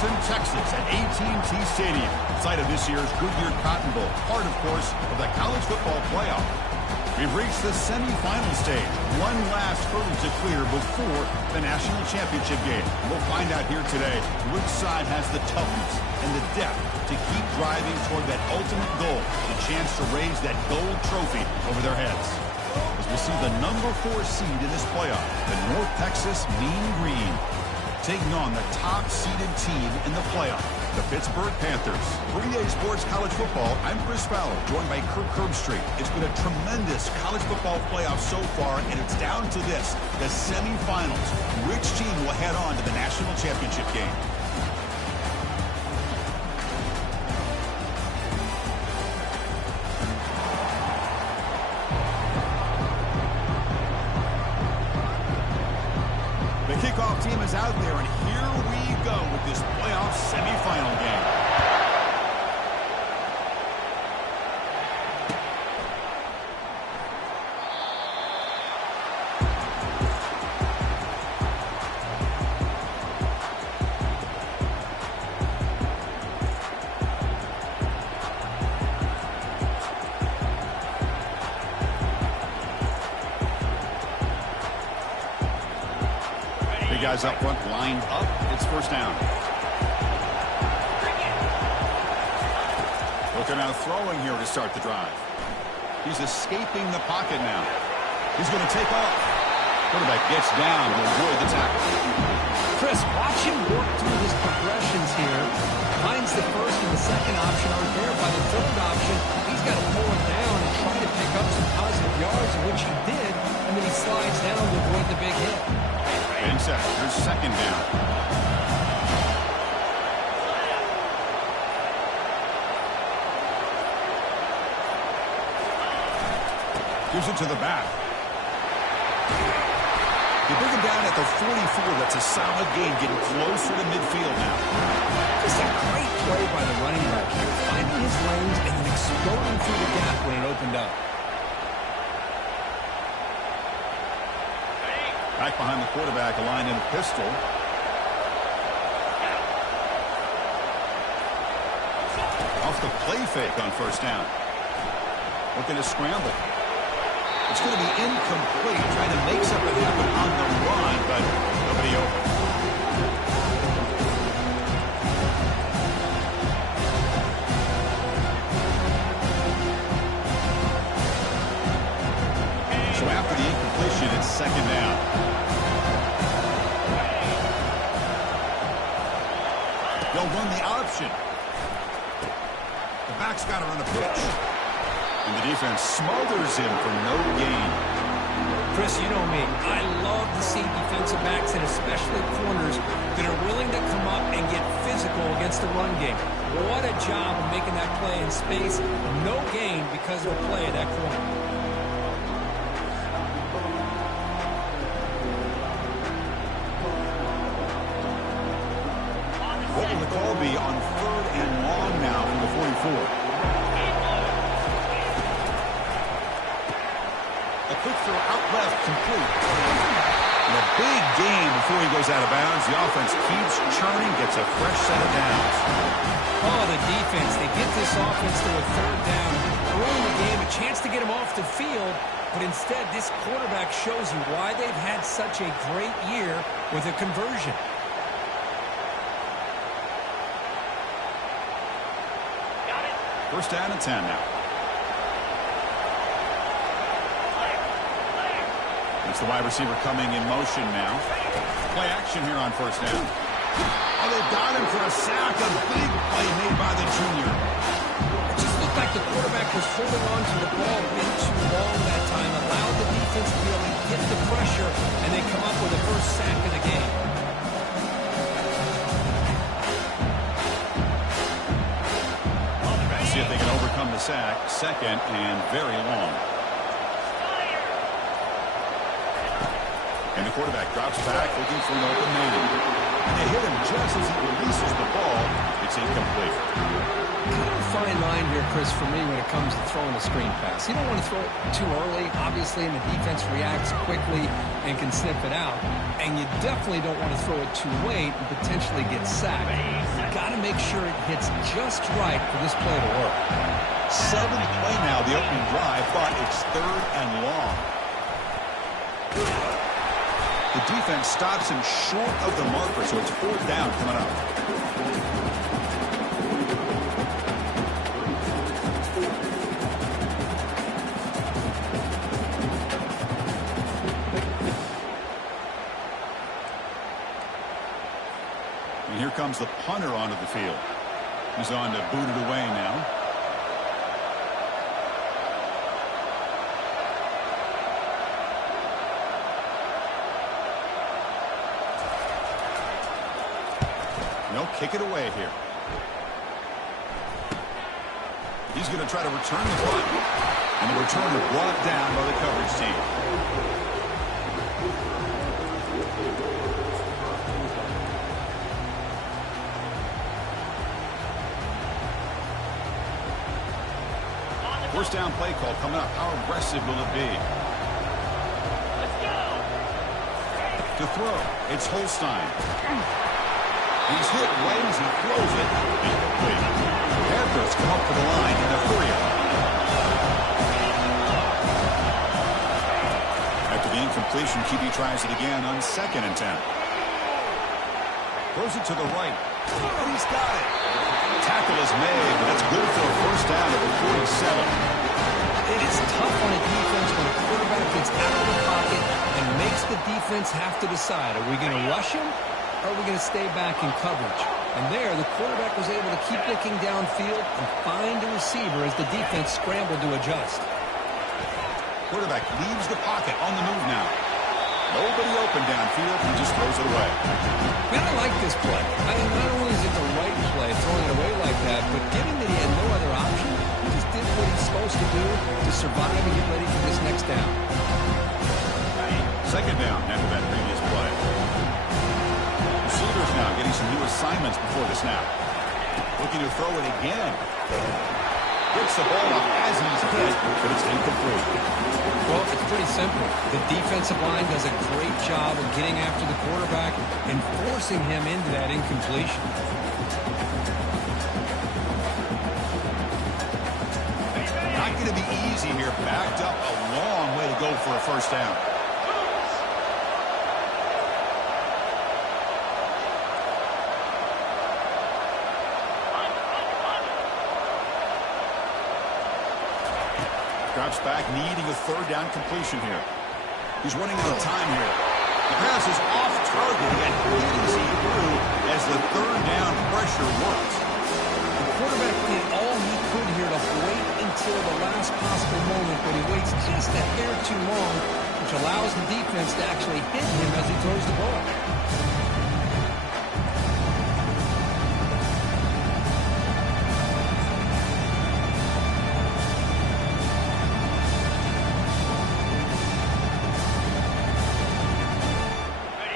Arlington, Texas at AT&T Stadium, site of this year's Goodyear Cotton Bowl, part, of course, of the college football playoff. We've reached the semifinal stage. One last hurdle to clear before the national championship game. We'll find out here today which side has the toughness and the depth to keep driving toward that ultimate goal, the chance to raise that gold trophy over their heads. As we'll see the number 4 seed in this playoff, the North Texas Mean Green, taking on the top-seeded team in the playoff, the Pittsburgh Panthers. 3-Day Sports College Football, I'm Chris Fowler, joined by Kirk Herbstreit. It's been a tremendous college football playoff so far, and it's down to this, the semifinals. Which team will head on to the national championship game? The kickoff team is out there, and here we go with this playoff semifinal game. Guys up front lined up. It's first down. Looking out throwing here to start the drive. He's escaping the pocket now. He's going to take off. Quarterback gets down to avoid the tackle. Chris, watch him work through his progressions here. Finds the first and the second option aren't there. By the third option, he's got to pull it down and try to pick up some positive yards, which he did, and then he slides down to avoid the big hit. And set. Here's second down. Gives it to the back. They bring him down at the 44. That's a solid gain, getting closer to midfield now. Just a great play by the running back here, finding his lanes and then exploding through the gap when it opened up. Back behind the quarterback, aligned in a pistol. Off the play fake on first down. Looking to scramble. It's going to be incomplete, trying to make something happen on the run, but nobody open. So after the incompletion, it's second down. They'll run the option. The back's got to run a pitch. And the defense smothers him for no gain. Chris, you know me. I love to see defensive backs and especially corners that are willing to come up and get physical against the run game. What a job of making that play in space. No gain because of the play of that corner. What will the call be on 3rd and long now from the 44? A quick throw out left, complete. And a big gain before he goes out of bounds. The offense keeps churning, gets a fresh set of downs. Oh, the defense. They get this offense to a 3rd down. Early in the game, a chance to get him off the field. But instead, this quarterback shows you why they've had such a great year with a conversion. First down and 10 now. It's the wide receiver coming in motion now. Play action here on first down. Oh, they've got him for a sack. A big play made by the junior. It just looked like the quarterback was holding on to the ball a bit too long that time. Allowed the defense to be able to get the pressure, and they come up with the first sack of the game. See if they can overcome the sack. Second and very long. And the quarterback drops back looking for an open man. And they hit him just as he releases the ball. It's incomplete. Kind of a fine line here, Chris, for me when it comes to throwing a screen pass. You don't want to throw it too early, obviously, and the defense reacts quickly and can sniff it out. And you definitely don't want to throw it too late and potentially get sacked. You've got to make sure it hits just right for this play to work. Seventh play now, the opening drive, but it's third and long. The defense stops him short of the marker, so it's fourth down coming up. And here comes the punter onto the field. He's on to boot it away now. No, kick it away here. He's going to try to return the punt. And the returner brought down by the coverage team. First down play call coming up. How aggressive will it be? Let's go. To throw, it's Holstein. He's hit right as he throws it. Incomplete. Panthers come up for the line in a hurry. After the incompletion, QB tries it again on 2nd and 10. Throws it to the right. And he's got it. Tackle is made, but that's good for a first down at the 47. It is tough on a defense when a quarterback gets out of the pocket and makes the defense have to decide, are we going to rush him? Or are we going to stay back in coverage? And there, the quarterback was able to keep looking downfield and find a receiver as the defense scrambled to adjust. Quarterback leaves the pocket on the move now. Nobody open downfield. He just throws it away. Man, I like this play. I mean, not only is it the right play, throwing it away like that, but given that he had no other option, he just did what he's supposed to do to survive and get ready for this next down. Second down after that previous play. Receivers now getting some new assignments before the snap. Looking to throw it again. Gets the ball up as he's hit, but it's incomplete. Well, it's pretty simple. The defensive line does a great job of getting after the quarterback and forcing him into that incompletion. Not going to be easy here. Backed up a long way to go for a first down. Drops back, needing a third down completion here. He's running out of time here. The pass is off target and bleeds through as the third down pressure works. The quarterback did all he could here to wait until the last possible moment, but he waits just a hair too long, which allows the defense to actually hit him as he throws the ball.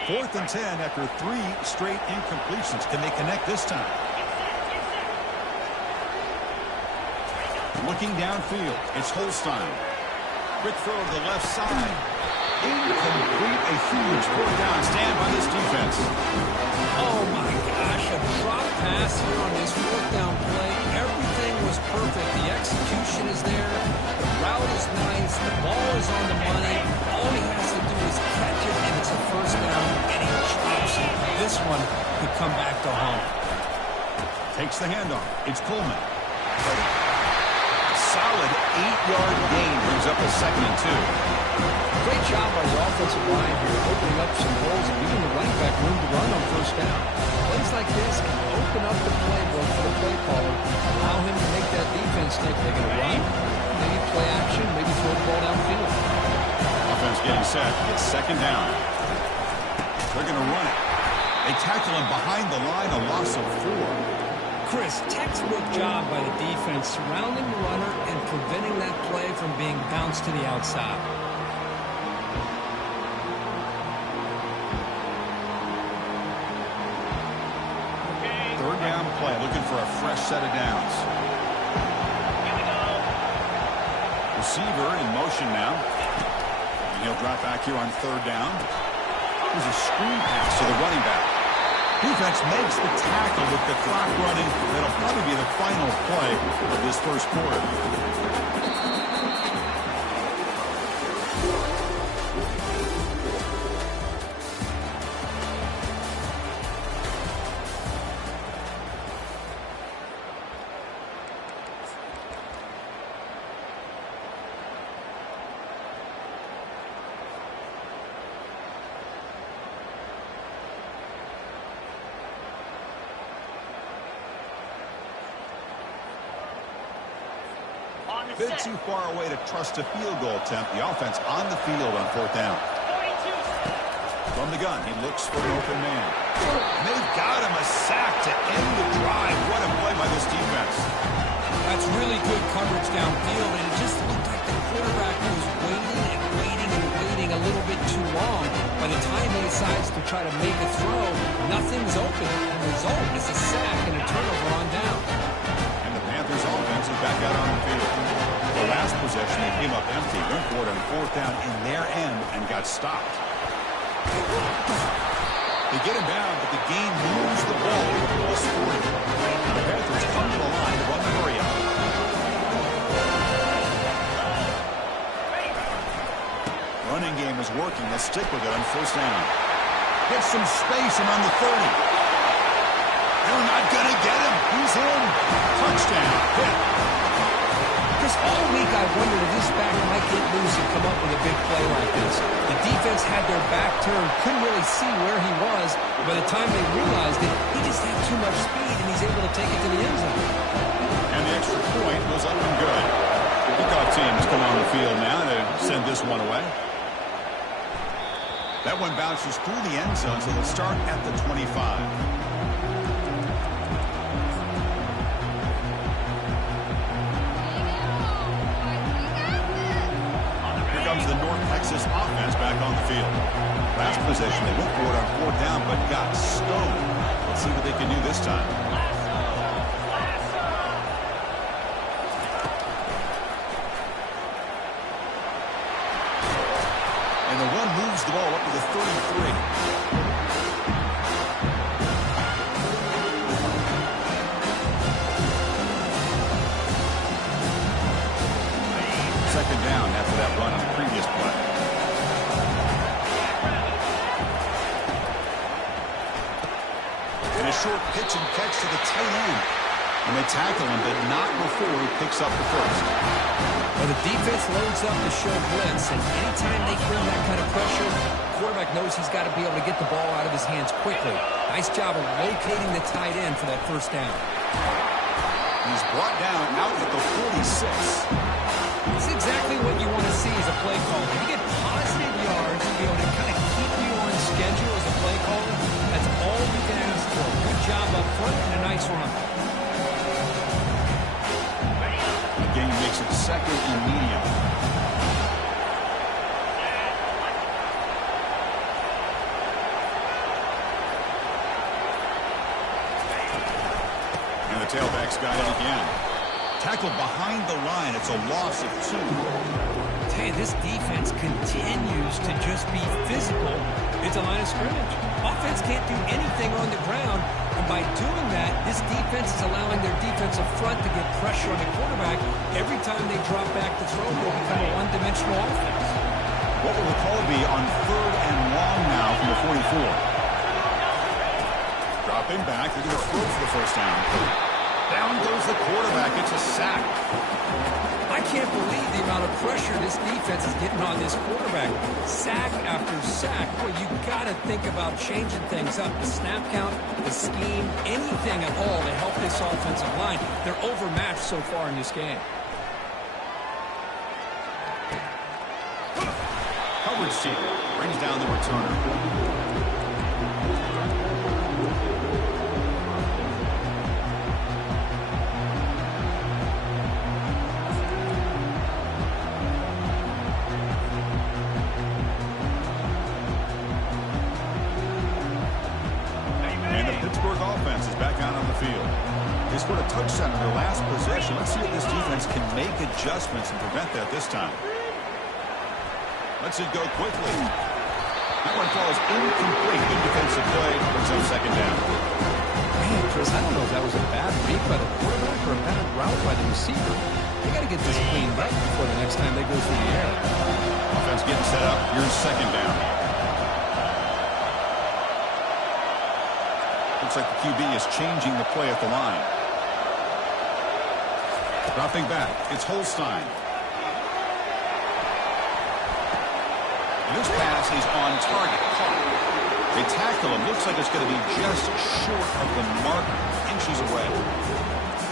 Fourth and 10 after 3 straight incompletions. Can they connect this time? Looking downfield, it's Holstein. Quick throw to the left side. Incomplete, a huge fourth down stand by this defense. Oh my gosh, a drop pass here on this fourth down play. Everything was perfect. The execution is there. The route is nice. The ball is on the money. All he has to do is catch it, and it's a first down, and he drops it. This one could come back to haunt. Takes the handoff. It's Coleman. Solid 8-yard gain brings up a 2nd and 2. Great job by the offensive line here, opening up some holes and giving the running back room to run on first down. Plays like this can open up the playbook for the play caller, allow him to make that defense think they're going to run, maybe play action, maybe throw the ball downfield. Offense getting set. It's 2nd down. They're going to run it. They tackle him behind the line, a loss of 4. Chris, textbook job by the defense surrounding the runner and preventing that play from being bounced to the outside. down play, looking for a fresh set of downs. Here we go. Receiver in motion now. And he'll drop back here on third down. Here's a screen pass to the running back. Defense makes the tackle with the clock running. That'll probably be the final play of this first quarter. On the Bit set. too far away to trust a field goal attempt. The offense on the field on fourth down. 42. From the gun, he looks for an open man. And they've got him a sack to end the drive. What a play by this defense. That's really good coverage downfield, and it just looked like the quarterback was waiting and waiting and waiting a little bit too long. By the time he decides to try to make a throw, nothing's open. The result is a sack and a turnover on down. And the Panthers offense is back out on the field. The last possession, they came up empty. Went for it on fourth down in their end and got stopped. They get him down, but the game moves the ball over to the 40. The Panthers come to the line to run the hurry up. Running game is working. They'll stick with it on first down. Get some space and on the 30. They're not going to get him. He's in. Touchdown. Hit. Because all week I wondered if this back might get loose and come up with a big play like this. The defense had their back turned, couldn't really see where he was. By the time they realized it, he just had too much speed, and he's able to take it to the end zone. And the extra point was up and good. Kickoff teams come on the field now to send this one away. That one bounces through the end zone, so they'll start at the 25. Comes the North Texas offense back on the field. Last possession, they went for it on fourth down, but got stoned. Let's see what they can do this time. And the run moves the ball up to the 33. Second down after that run on the previous play. And a short pitch and catch to the tight end. And they tackle him, but not before he picks up the first. Well, the defense loads up to show blitz, and anytime they bring that kind of pressure, the quarterback knows he's got to be able to get the ball out of his hands quickly. Nice job of locating the tight end for that first down. He's brought down out at the 46. It's exactly what you want to see as a play caller. You get positive yards to be able to kind of keep you on schedule as a play caller. That's all you can ask for. Good job up front and a nice run. The game makes it second and medium. And the tailback's got it again. Tackled behind the line. It's a loss of 2. Hey, this defense continues to just be physical at the line of scrimmage. Offense can't do anything on the ground, and by doing that, this defense is allowing their defensive front to get pressure on the quarterback. Every time they drop back to throw, they'll become a one-dimensional offense. What will the call be on third and long now from the 44? Dropping back. They're going to throw for the first down. Down goes the quarterback. It's a sack. I can't believe the amount of pressure this defense is getting on this quarterback. Sack after sack. Boy, you got to think about changing things up. The snap count, the scheme, anything at all to help this offensive line. They're overmatched so far in this game. Coverage team brings down the returner. Pittsburgh offense is back out on the field. They scored a touchdown in their last possession. Let's see if this defense can make adjustments and prevent that this time. Let's it go quickly. That one falls incomplete. Good defensive play. Brings up second down. Man, Chris, I don't know if that was a bad read by the quarterback or a bad route by the receiver. They got to get this cleaned up before the next time they go through the air. Offense getting set up. Here's second down. Looks like the QB is changing the play at the line. Dropping back. It's Holstein. This pass is on target. They tackle him. Looks like it's going to be just short of the mark, inches away.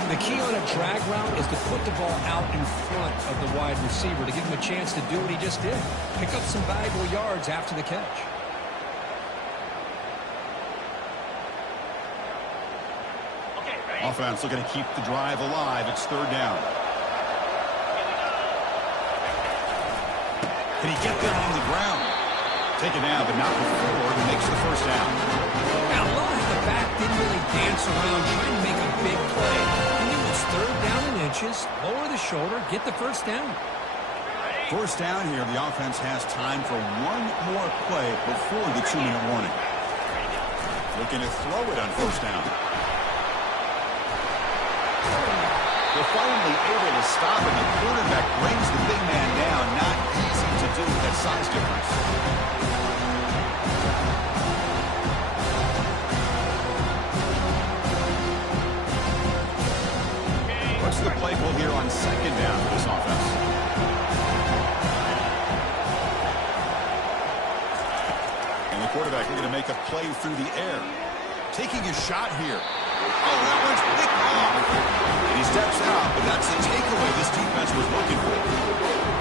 The key on a drag route is to put the ball out in front of the wide receiver to give him a chance to do what he just did. Pick up some valuable yards after the catch. Offense looking to keep the drive alive. It's third down. Can he get there on the ground? Take it down, but not before he makes the first down. Now, look at the back didn't really dance around trying to make a big play. He knew it's third down in inches, lower the shoulder, get the first down. First down here, the offense has time for one more play before the 2-minute warning. Looking to throw it on first down. They're finally able to stop him. The quarterback brings the big man down. Not easy to do with that size difference. What's the play call here on second down for this offense? And the quarterback looking to make a play through the air. Taking a shot here. Oh, that one's picked off. And he steps out, but that's the takeaway this defense was looking for.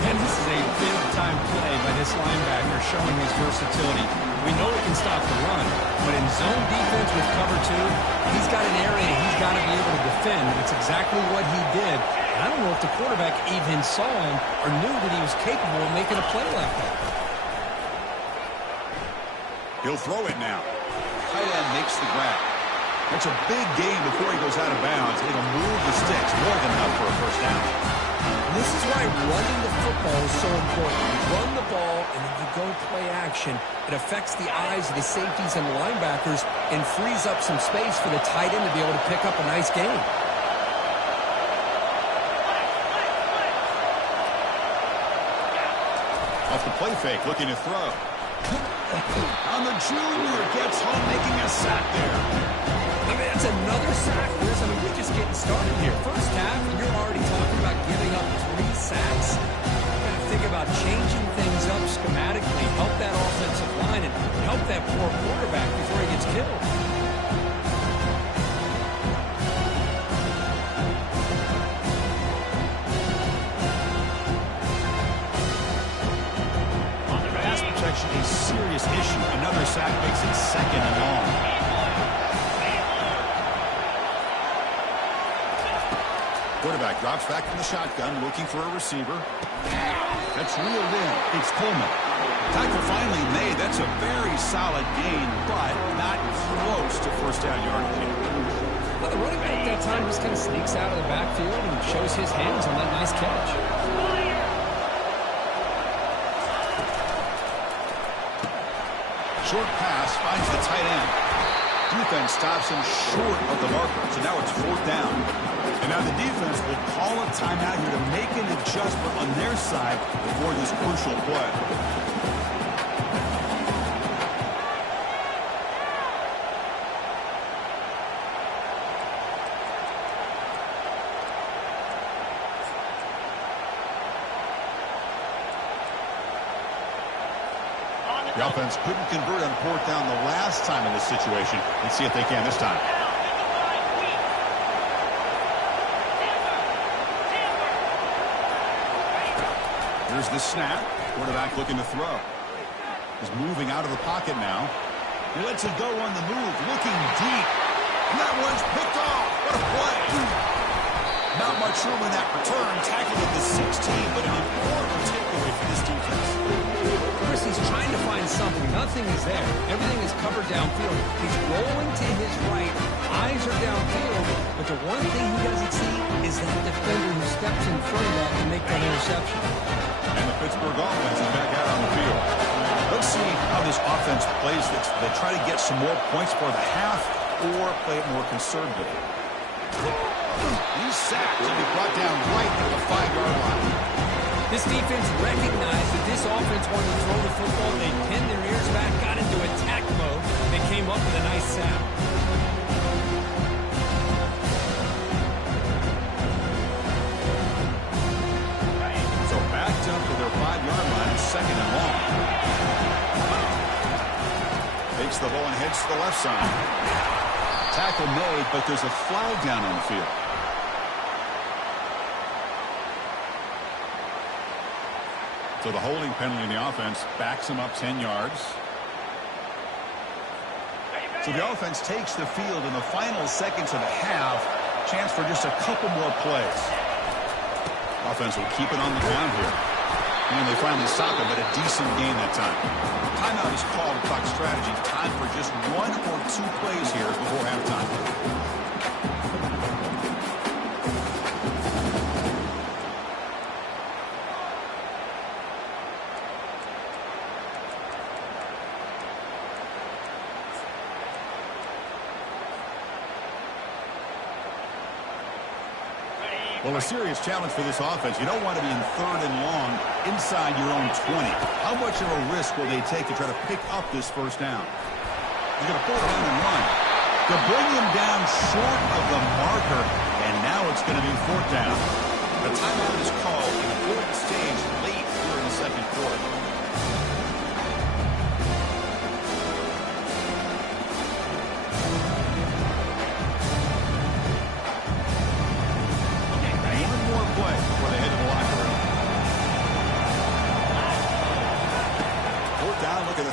And this is a big-time play by this linebacker showing his versatility. We know he can stop the run, but in zone defense with cover two, he's got an area he's got to be able to defend. It's exactly what he did. And I don't know if the quarterback even saw him or knew that he was capable of making a play like that. He'll throw it now. Tight end makes the grab. That's a big gain before he goes out of bounds. It'll move the sticks more than enough for a first down. And this is why running the football is so important. You run the ball and then you go play action. It affects the eyes of the safeties and the linebackers and frees up some space for the tight end to be able to pick up a nice gain. Off the play fake, looking to throw. On the junior, gets home, making a sack there. I mean, that's another sack. I mean, we're just getting started here. First half, and you're already talking about giving up 3 sacks. You got to think about changing things up schematically, help that offensive line, and help that poor quarterback before he gets killed. A serious issue. Another sack makes it second and long. Quarterback drops back from the shotgun, looking for a receiver. That's reeled in. It's Coleman. Tackle finally made. That's a very solid gain, but not close to first down yardage here. Well, the running back that time just kind of sneaks out of the backfield and shows his hands on that nice catch. Short pass finds the tight end. Defense stops him short of the marker, so now it's fourth down. And now the defense will call a timeout here to make an adjustment on their side before this crucial play. The offense couldn't convert on fourth down the last time in this situation. Let's see if they can this time. Here's the snap. Quarterback looking to throw. He's moving out of the pocket now. He lets it go on the move, looking deep. And that one's picked off. What a play. Not much room in that return. Tackled at the 16, but an important takeaway for this defense. Chris, he's trying to find something. Nothing is there. Everything is covered downfield. He's rolling to his right. Eyes are downfield. But the one thing he doesn't see is that defender who steps in front of that to make that interception. And the Pittsburgh offense is back out on the field. Let's see how this offense plays this. They try to get some more points for the half or play it more conservatively. He's sacked and he's brought down right at the 5-yard line. This defense recognized that this offense wanted to throw the football. They pinned their ears back, got into attack mode. They came up with a nice sack. So backed up to their 5-yard line, second and long. Takes the ball and heads to the left side. Tackle made, but there's a flag down on the field. So the holding penalty in the offense backs him up 10 yards. So the offense takes the field in the final seconds of the half. Chance for just a couple more plays. Offense will keep it on the ground here. And they finally stop it, but a decent gain that time. Timeout is called to talk strategy. Time for just 1 or 2 plays here before halftime. Well, a serious challenge for this offense. You don't want to be in 3rd and long inside your own 20. How much of a risk will they take to try to pick up this first down? He's going to pull it down and run. They'll bring him down short of the marker, and now it's going to be 4th down. The timeout is called in the 4th stage late here in the 2nd quarter.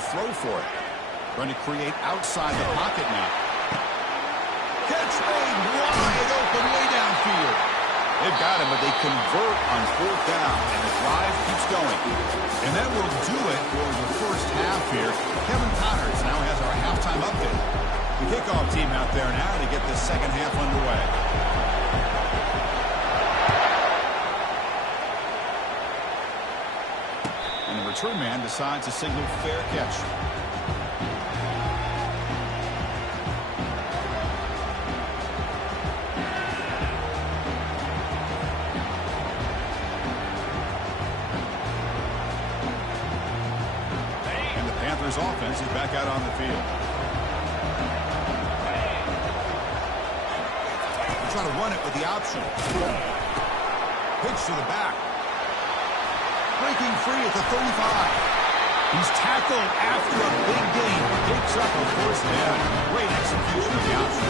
Throw for it. Trying to create outside the pocket now. Catch made wide open way downfield. They've got him, but they convert on 4th down, and the drive keeps going. And that will do it for the first half here. Kevin Connors now has our halftime update. The kickoff team out there now to get the second half underway. And the return man decides to signal fair catch. And the Panthers offense is back out on the field. They're trying to run it with the option. Pitch to the back. Breaking free at the 35. He's tackled after a big gain. Picks up a first down. Great execution of the option.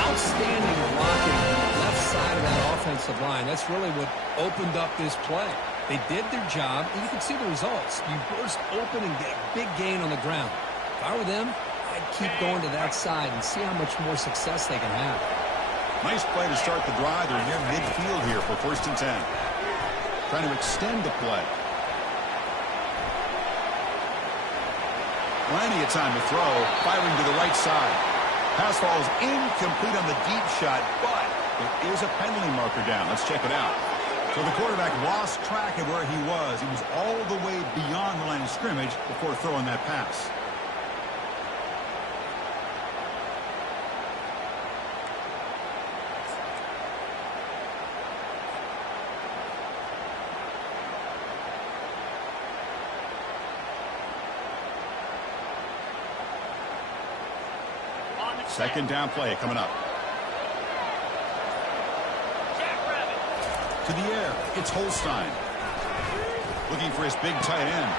Outstanding blocking on the left side of that offensive line. That's really what opened up this play. They did their job, and you can see the results. You burst open and get a big gain on the ground. If I were them, I'd keep going to that side and see how much more success they can have. Nice play to start the drive. They're near midfield here for 1st and 10. Trying to extend the play. Plenty of time to throw. Firing to the right side. Pass falls incomplete on the deep shot, but there is a penalty marker down. Let's check it out. So the quarterback lost track of where he was. He was all the way beyond the line of scrimmage before throwing that pass. Second down play coming up. To the air, it's Holstein. Looking for his big tight end.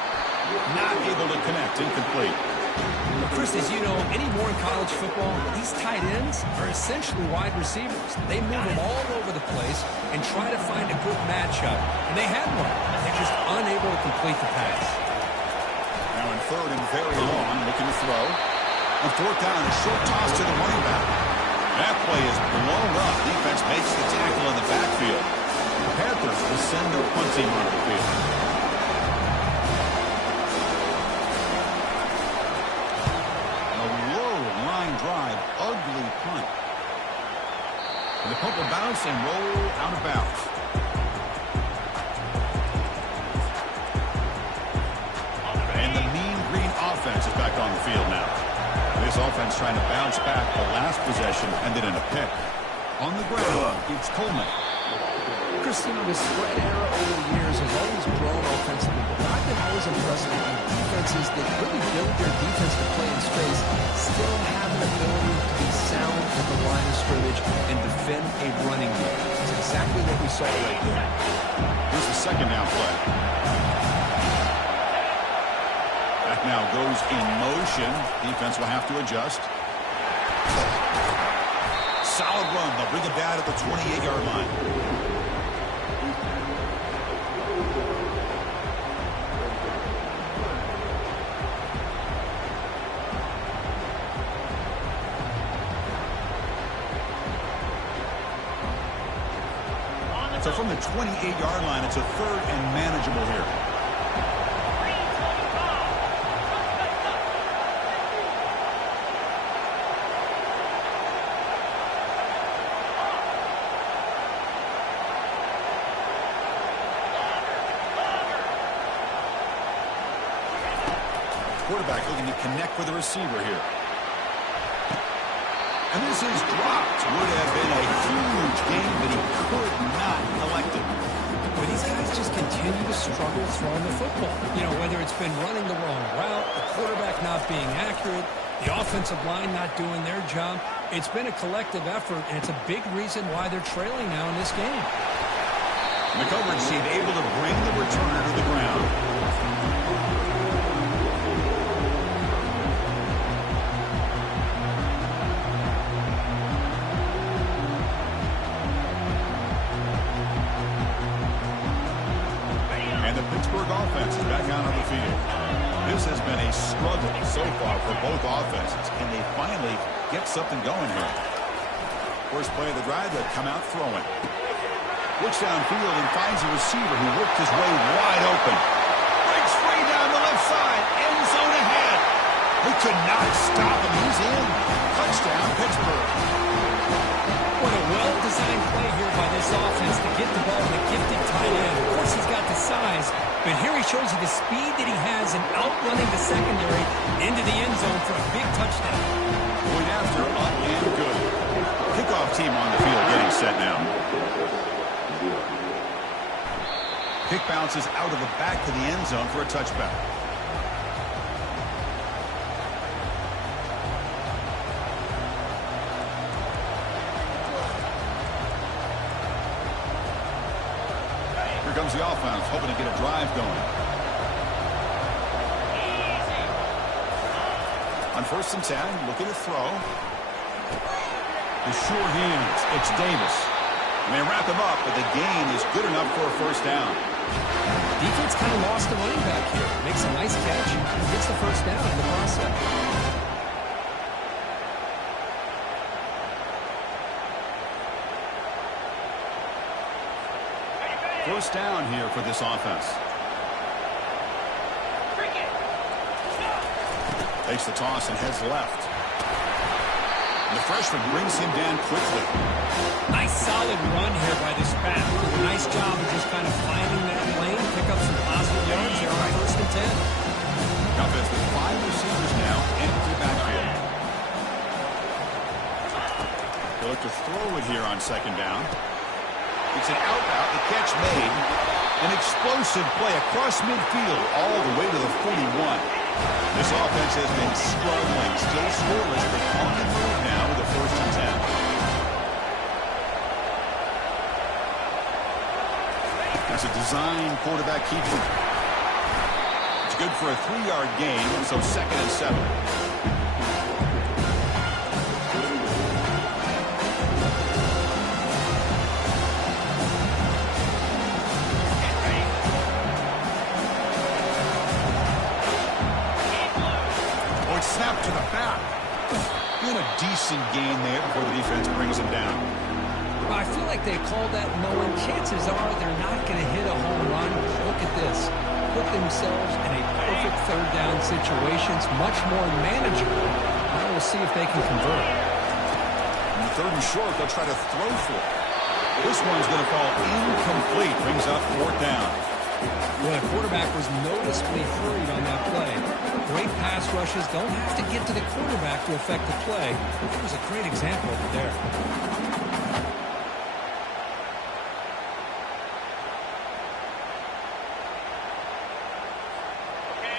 Not able to connect, incomplete. Well, Chris, as you know, anymore in college football, these tight ends are essentially wide receivers. They move them all over the place and try to find a good matchup. And they had one. They're just unable to complete the pass. Now in 3rd and very long, looking to throw. On 4th down, a short toss to the running back. That play is blown up. Defense makes the tackle in the backfield. The Panthers will send their punt team onto the field. A Pump a bounce and roll out of bounds. And the Mean Green offense is back on the field now. This offense trying to bounce back the last possession and then in a pick. On the ground, it's Coleman. Christine, the spread era over the years has always grown offensively, but I've been always impressed with the defenses that really build their defense to play in space, still have an ability to be sound at the line of scrimmage and defend a running game. It's exactly what we saw right there. Here's the second down play. That now goes in motion. Defense will have to adjust. Solid run. They'll bring it down at the 28-yard line. So from the 28-yard line, it's a third and manageable here. Quarterback looking to connect with the receiver here. And this is dropped. Would have been a huge game, but he could not collect it. But these guys just continue to struggle throwing the football. You know, whether it's been running the wrong route, the quarterback not being accurate, the offensive line not doing their job. It's been a collective effort, and it's a big reason why they're trailing now in this game. The coverage team able to bring the returner to the ground. Pittsburgh offense is back out on the field. This has been a struggle so far for both offenses, and they finally get something going here. First play of the drive, they'll come out throwing. Looks downfield and finds a receiver who worked his way wide open. Breaks free down the left side, end zone ahead. They could not stop him. He's in. Touchdown, Pittsburgh. What a well-designed play here by this offense to get the ball to the gifted tight end. Of course, he's got the size, but here he shows you the speed that he has in outrunning the secondary into the end zone for a big touchdown. Point after, up and good. Kickoff team on the field getting set now. Kick bounces out of the back to the end zone for a touchback. Comes the offense, hoping to get a drive going. On 1st and 10, looking to throw. The sure hands, it's Davis. And they wrap him up, but the gain is good enough for a first down. Defense kind of lost the running back here. Makes a nice catch, gets the first down in the process. First down here for this offense. Takes the toss and heads left. And the freshman brings him down quickly. Nice solid run here by this back. A nice job of just kind of finding that lane, pick up some positive yards there on 1st and 10. Offense with 5 receivers now, empty backfield. They look to throw it here on 2nd down. It's an out route, the catch made. An explosive play across midfield all the way to the 41. This offense has been struggling, still scoreless, but on the move now with a 1st and 10. That's a design quarterback keeper. It's good for a 3-yard gain, so 2nd and 7. Snap to the back. Doing a decent gain there before the defense brings him down. Well, I feel like they call that knowing chances are they're not going to hit a home run. Look at this. Put themselves in a perfect 3rd down situation. It's much more manageable. Now we'll see if they can convert. third and short, they'll try to throw for it. This one's going to fall incomplete. Brings up fourth down. Well, the quarterback was noticeably hurried on that play. Great pass rushes don't have to get to the quarterback to affect the play. It was a great example of it there.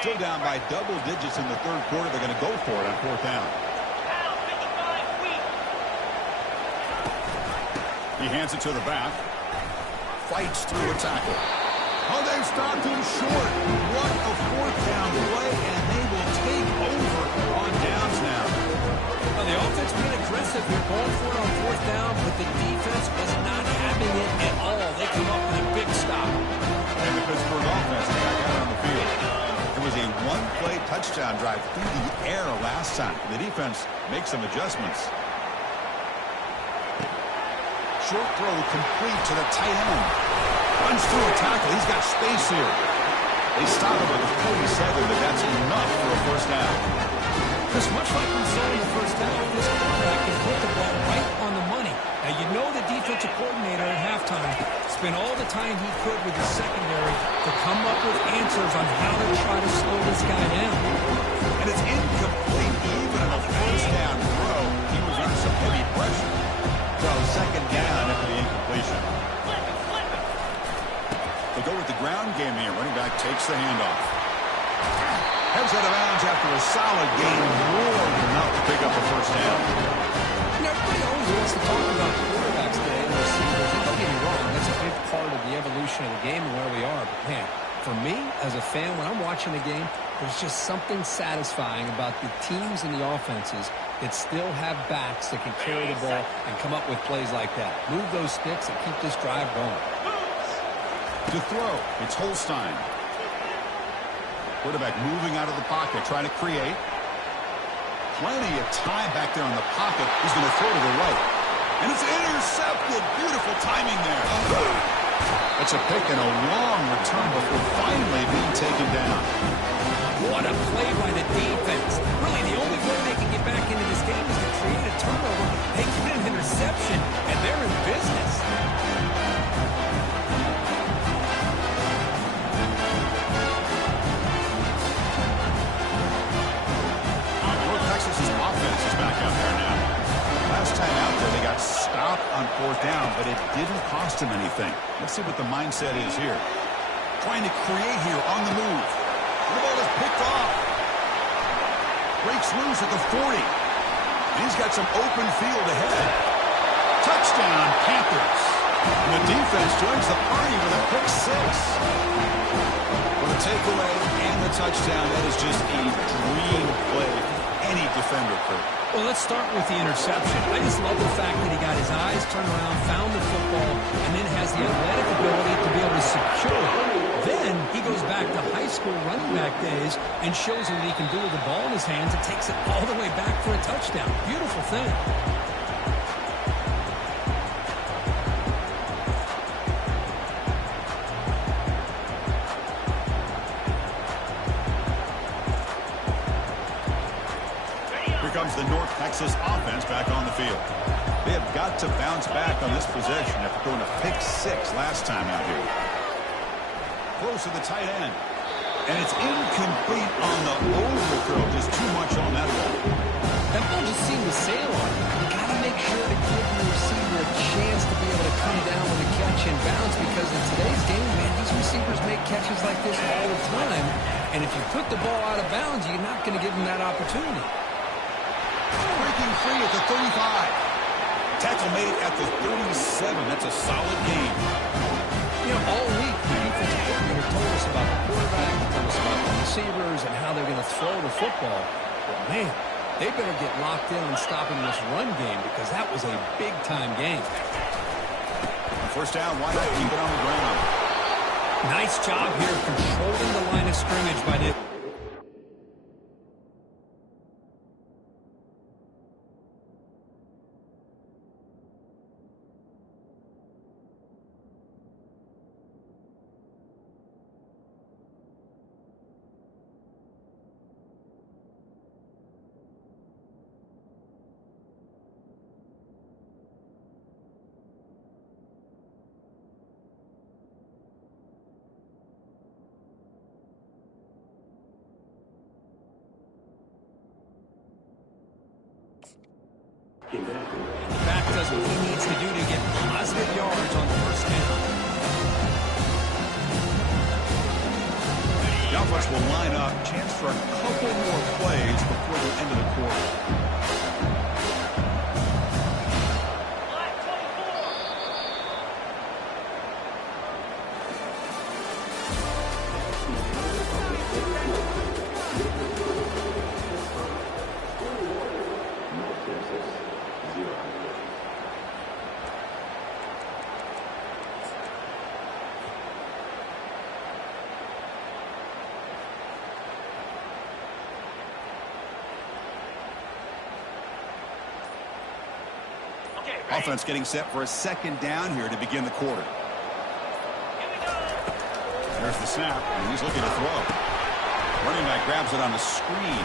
Still down by double digits in the third quarter. They're going to go for it on fourth down. He hands it to the back. Fights through a tackle. Oh, they've stopped him short. What a fourth down play, and they will take over on downs now. Well, the offense being aggressive here, going for it on fourth down, but the defense was not having it at all. They come up with a big stop. And the Pittsburgh offense is back out on the field. It was a one-play touchdown drive through the air last time. The defense makes some adjustments. Short throw complete to the tight end. Runs through a tackle. He's got space here. They stop him with a 47, but that's enough for a first down. Just much like we saw in the first half, this quarterback can put the ball right on the money. Now, you know the defensive coordinator at halftime spent all the time he could with the secondary to come up with answers on how to try to slow this guy down. And it's incomplete even on a first down throw. He was under some heavy pressure. So second down after the incompletion. They go with the ground game here. Running back takes the handoff. Heads out of bounds after a solid game. More than enough to pick up a first down. You know, everybody always wants to talk about quarterbacks today and receivers. And don't get me wrong, that's a big part of the evolution of the game and where we are. But, man, for me, as a fan, when I'm watching the game, there's just something satisfying about the teams and the offenses that still have backs that can carry the ball and come up with plays like that. Move those sticks and keep this drive going. To throw, it's Holstein. Quarterback moving out of the pocket, trying to create. Plenty of time back there in the pocket. He's going to throw to the right. And it's intercepted. Beautiful timing there. It's a pick and a long return before finally being taken down. What a play by the defense. Really, the only way they can get back into this game is to create a turnover. They get an interception, and they're in business. North Texas's offense is back out there now. Last time out there, they got stopped on fourth down, but it didn't cost them anything. Let's see what the mindset is here. Trying to create here on the move. The ball is picked off. Breaks loose at the 40. And he's got some open field ahead. Touchdown, Panthers. And the defense joins the party with a pick six. For the takeaway and the touchdown, that is just a dream play for any defender could. Well, let's start with the interception. I just love the fact that he got his eyes turned around, found the football, and then has the athletic ability to be able to secure it. Then he goes back to high school running back days and shows what he can do with the ball in his hands and takes it all the way back for a touchdown. Beautiful thing. Comes the North Texas offense back on the field. They have got to bounce back on this possession after going to pick six last time out here. Close to the tight end. And it's incomplete on the overthrow. Just too much on that ball. That ball just seemed to sail on him. You got to make sure to give the receiver a chance to be able to come down with a catch and bounce, because in today's game, man, these receivers make catches like this all the time. And if you put the ball out of bounds, you're not going to give them that opportunity. Breaking free at the 35. Tackle made at the 37. That's a solid game. You know, all week, the defensive coordinator told us about the quarterback, told us about the receivers, and how they're going to throw the football. But, man, they better get locked in on stopping this run game, because that was a big-time game. First down, why not keep it on the ground? Nice job here controlling the line of scrimmage by the... The back does what he needs to do to get positive yards on the first down. The offense will line up. Chance for a couple more plays before the end of the quarter. Offense getting set for a second down here to begin the quarter. There's the snap, and he's looking to throw. Running back grabs it on the screen.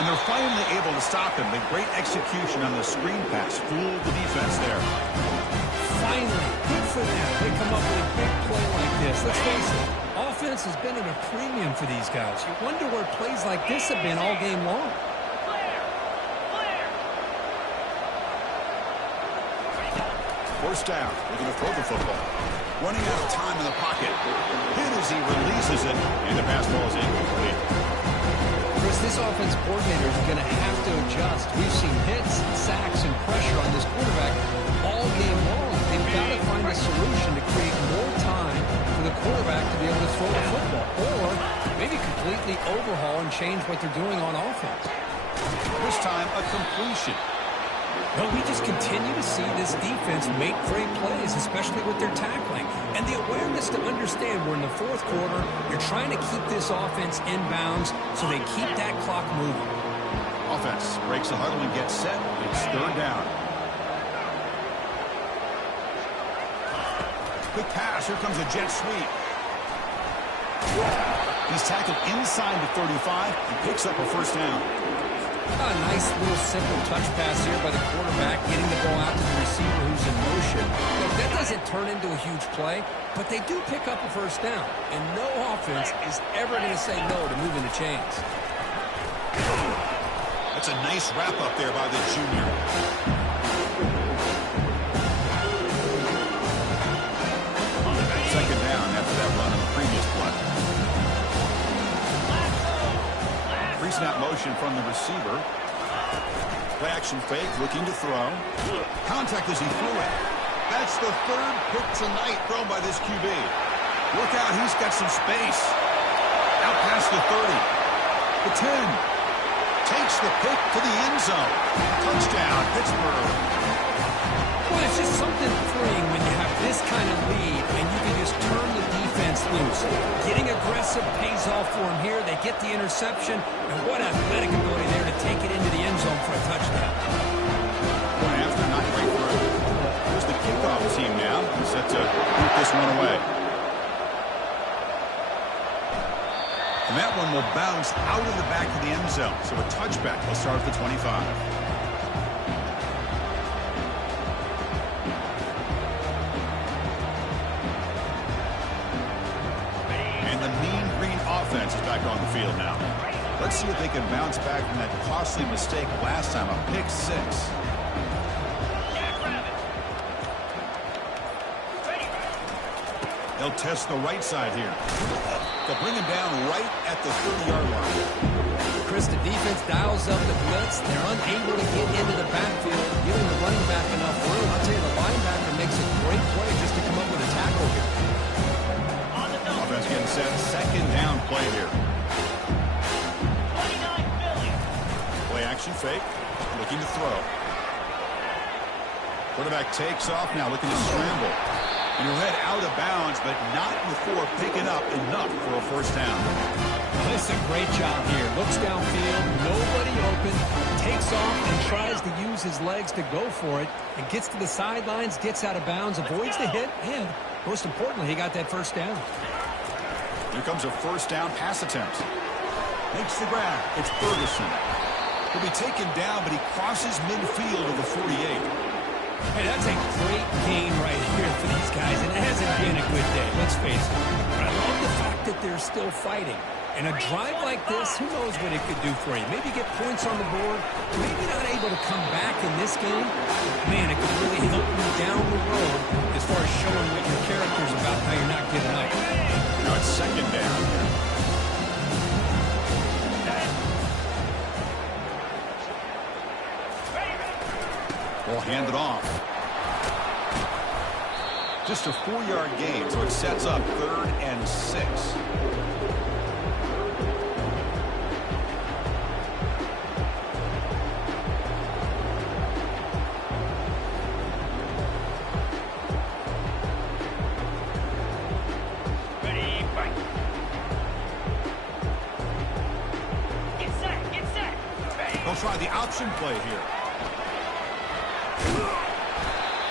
And they're finally able to stop him. The great execution on the screen pass fooled the defense there. Finally, good for them. They come up with a big play like this. Let's face it, offense has been at a premium for these guys. You wonder where plays like this have been all game long. First down, looking to throw the football. Running out of time in the pocket. Hit as he releases it, and the pass ball is incomplete. Chris, this offense coordinator is going to have to adjust. We've seen hits, sacks, and pressure on this quarterback all game long. They've got to find a solution to create more time for the quarterback to be able to throw the football. Or maybe completely overhaul and change what they're doing on offense. This time, a completion. Well, we just continue to see this defense make great plays, especially with their tackling. And the awareness to understand we're in the fourth quarter, you're trying to keep this offense in bounds so they keep that clock moving. Offense breaks the huddle and gets set. It's third down. Quick pass. Here comes a jet sweep. He's tackled inside the 35 and picks up a first down. A nice little simple touch pass here by the quarterback, getting the ball out to the receiver who's in motion. Look, that doesn't turn into a huge play, but they do pick up a first down. And no offense is ever going to say no to moving the chains. That's a nice wrap up there by the junior. Second down after that run on the previous play. Pre-snap motion from the receiver. Play action fake, looking to throw. Contact as he threw it. That's the third pick tonight thrown by this QB. Look out, he's got some space. Out past the 30. The 10. Takes the pick to the end zone. Touchdown, Pittsburgh. Well, it's just something freeing when you have this kind of lead and you can just turn the defense loose. Getting aggressive pays off for them here. They get the interception, and what athletic ability there to take it into the end zone for a touchdown. One after, not right through. Here's the kickoff team now. He's set to boot this one away. And that one will bounce out of the back of the end zone. So a touchback will start at the 25. Offense is back on the field now. Let's see if they can bounce back from that costly mistake last time, a pick six. They'll test the right side here. They'll bring him down right at the 30-yard line. Chris, the defense dials up the blitz. They're unable to get into the backfield, giving the running back enough room. I'll tell you, the linebacker makes a great play just to come up with a tackle here. Offense getting set. Second down play here. 29 million. Play action fake. Looking to throw. Quarterback takes off now, looking to scramble. And he'll head out of bounds, but not before picking up enough for a first down. This is a great job here. Looks downfield, nobody open, takes off and tries to use his legs to go for it, and gets to the sidelines, gets out of bounds, avoids the hit, and most importantly, he got that first down. Here comes a first down pass attempt. Makes the grab. It's Ferguson. He'll be taken down, but he crosses midfield of the 48. Hey, that's a great game right here for these guys, and it hasn't been a good day, let's face it. But I love the fact that they're still fighting. And a drive like this, who knows what it could do for you. Maybe get points on the board, maybe not able to come back in this game. Man, it could really help you down the road as far as showing what your character's about, how you're not giving up. Now it's second down. We'll hand it off. Just a 4-yard gain, so it sets up 3rd and 6. Ready, fight. Get set, get set. They'll try the option play here.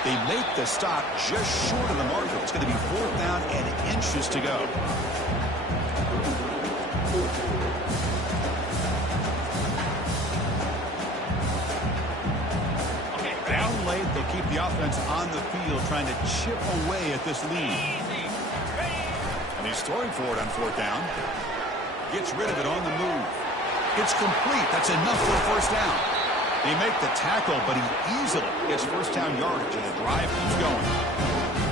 They make the stop just short of the marker. It's going to be 4th down and inches to go. Down late, they'll keep the offense on the field trying to chip away at this lead. And he's throwing for it on 4th down. Gets rid of it on the move. It's complete. That's enough for a 1st down. They make the tackle, but he easily gets 1st down yardage, and the drive keeps going.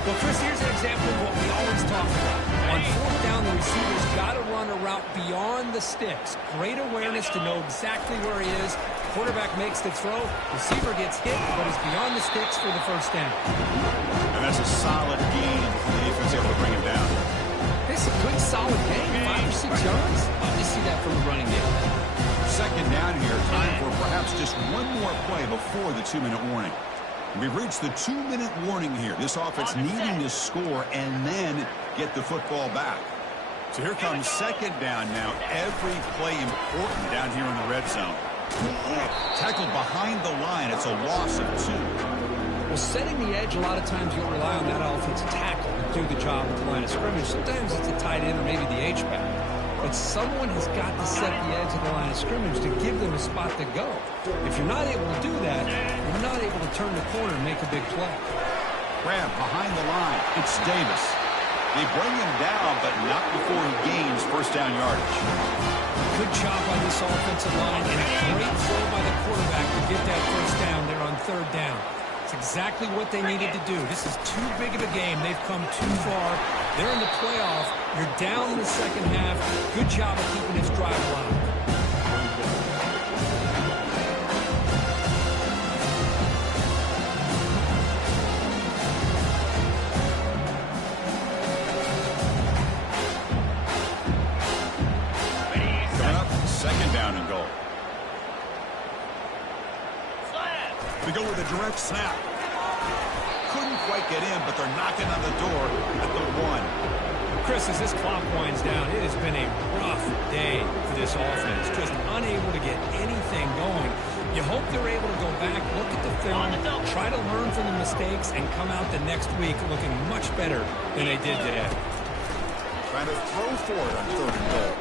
Well, Chris, here's an example of what we always talk about. On 4th down, the receiver's got to run a route beyond the sticks. Great awareness to know exactly where he is. Quarterback makes the throw. Receiver gets hit, but is beyond the sticks for the 1st down. And that's a solid gain for the defense able to bring him down. It's a good, solid game. 5 or 6 yards. Love to see that from the running game. Second down here. Time for perhaps just one more play before the 2-minute warning. We've reached the 2-minute warning here. This offense needing to score and then get the football back. So here comes second down now. Every play important down here in the red zone. Tackled behind the line. It's a loss of 2. Well, setting the edge, a lot of times you'll rely on that offensive tackle to do the job at the line of scrimmage. Sometimes it's a tight end or maybe the H-back. But someone has got to set the edge of the line of scrimmage to give them a spot to go. If you're not able to do that, you're not able to turn the corner and make a big play. Grab behind the line. It's Davis. They bring him down, but not before he gains 1st down yardage. Good job by this offensive line and a great throw by the quarterback to get that 1st down there on 3rd down. It's exactly what they needed to do. This is too big of a game. They've come too far. They're in the playoff. You're down in the second half. Good job of keeping this drive alive. Coming up, second down and goal. We go with a direct snap. Couldn't quite get in, but they're knocking on the door at the 1. Chris, as this clock winds down, it has been a rough day for this offense. Just unable to get anything going. You hope they're able to go back, look at the film, try to learn from the mistakes, and come out the next week looking much better than they did today. Trying to throw for it on 3rd and goal.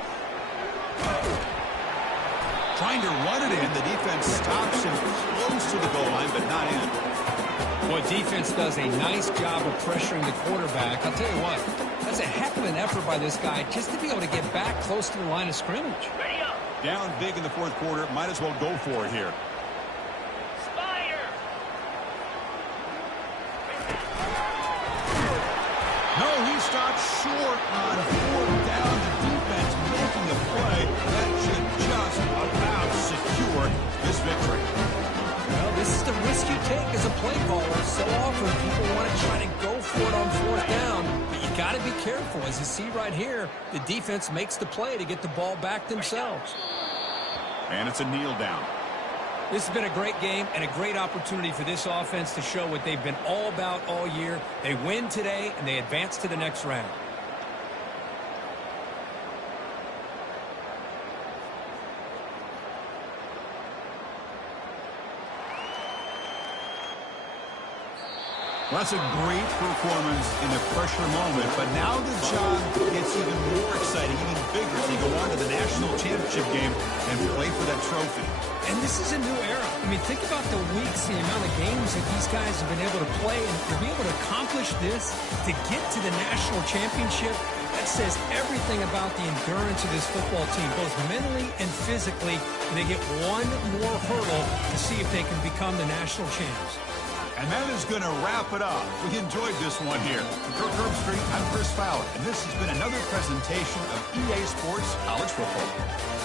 Trying to run it in. The defense stops him close to the goal line, but not in. Well, defense does a nice job of pressuring the quarterback. I'll tell you what, that's a heck of an effort by this guy just to be able to get back close to the line of scrimmage. Ready up. Down big in the 4th quarter. Might as well go for it here. Spire. No, he stopped short on 4th down. The defense making a play that should just about secure this victory. Well, this is the risk you take as a play caller. So often people want to try to go for it on 4th down, but you got to be careful. As you see right here, the defense makes the play to get the ball back themselves. And it's a kneel down. This has been a great game and a great opportunity for this offense to show what they've been all about all year. They win today, and they advance to the next round. Well, that's a great performance in a pressure moment, but now the job gets even more exciting, even bigger as they go on to the national championship game and play for that trophy. And this is a new era. I mean, think about the weeks, the amount of games that these guys have been able to play, and to be able to accomplish this, to get to the national championship, That says everything about the endurance of this football team, both mentally and physically. And they get one more hurdle to see if they can become the national champs. And that is going to wrap it up. We enjoyed this one here. For Curb Street, I'm Chris Fowler, and this has been another presentation of EA Sports College Football.